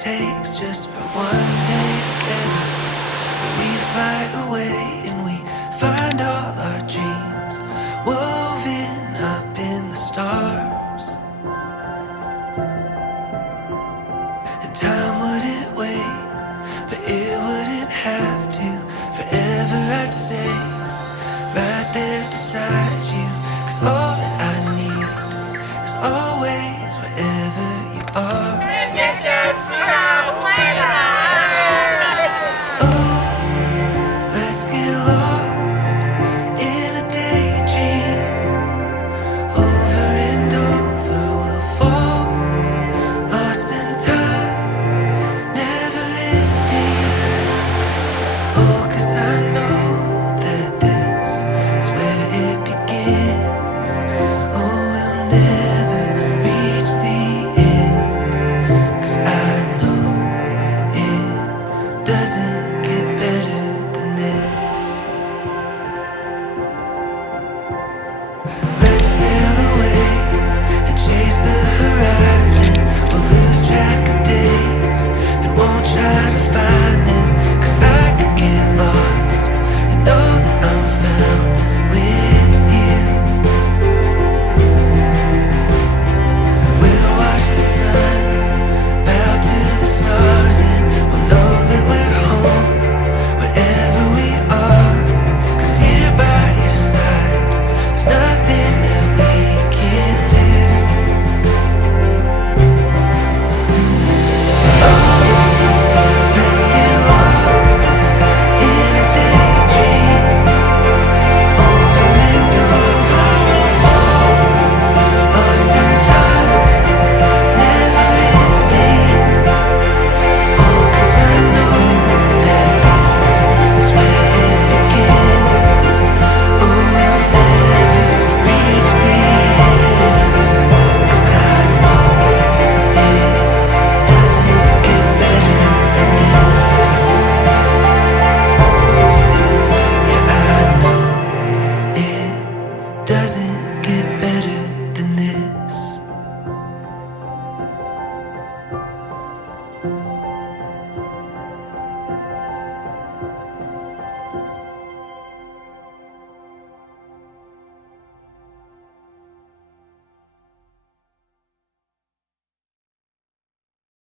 takes just for one day together. We fly away and we find all our dreams woven up in the stars. And time wouldn't wait, but it wouldn't have to. Forever I'd stay right there beside